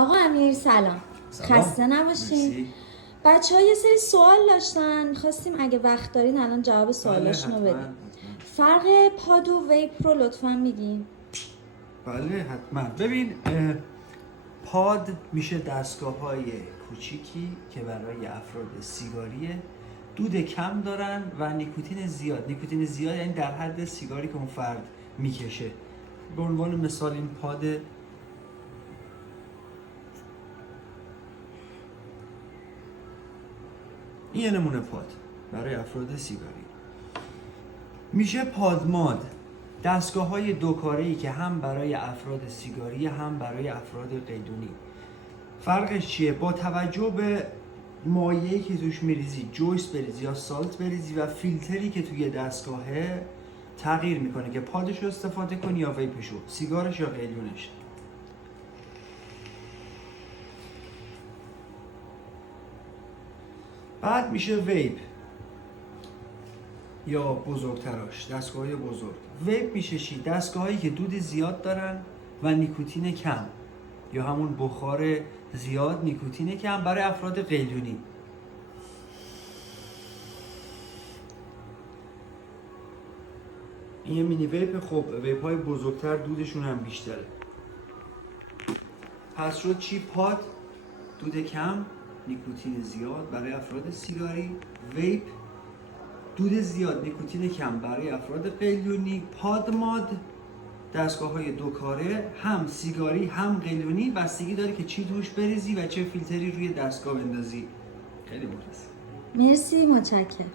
آقا امیر سلام. خسته نباشین. بچه ها یه سری سوال داشتن، خواستیم اگه وقت دارین الان جواب سوالاشون رو بدیم. فرق پاد و ویپ رو لطفا میگین؟ بله حتما. ببین، پاد میشه دستگاه های کوچیکی که برای افراد سیگاریه، دود کم دارن و نیکوتین زیاد. نیکوتین زیاد یعنی در حد سیگاری که اون فرد میکشه. به عنوان مثال این پاد، این یه نمونه پاد برای افراد سیگاری. میشه پادماد، دستگاه های دوکاره‌ای که هم برای افراد سیگاری هم برای افراد قیدونی. فرقش چیه؟ با توجه به مایعی که توش میریزی، جویس بریزی یا سالت بریزی و فیلتری که توی دستگاهه تغییر میکنه که پادش رو استفاده کنی یا ویپشو، سیگارش یا قیدونش. بعد میشه ویپ یا بزرگتراش، دستگاه‌های بزرگ. ویپ میشه چی؟ دستگاهایی که دود زیاد دارن و نیکوتین کم، یا همون بخار زیاد نیکوتین کم، برای افراد قیلونی. این یه مینی ویپ. خب ویپ های بزرگتر دودشون هم بیشتره. پس شد چی؟ پاد دود کم، نیکوتین زیاد برای افراد سیگاری. ویپ دود زیاد، نیکوتین کم برای افراد قیلونی. پادماد دستگاه های دوکاره، هم سیگاری هم قیلونی، بستگی داره که چی توش بریزی و چه فیلتری روی دستگاه بندازی. خیلی مخلص. مرسی، متشکرم.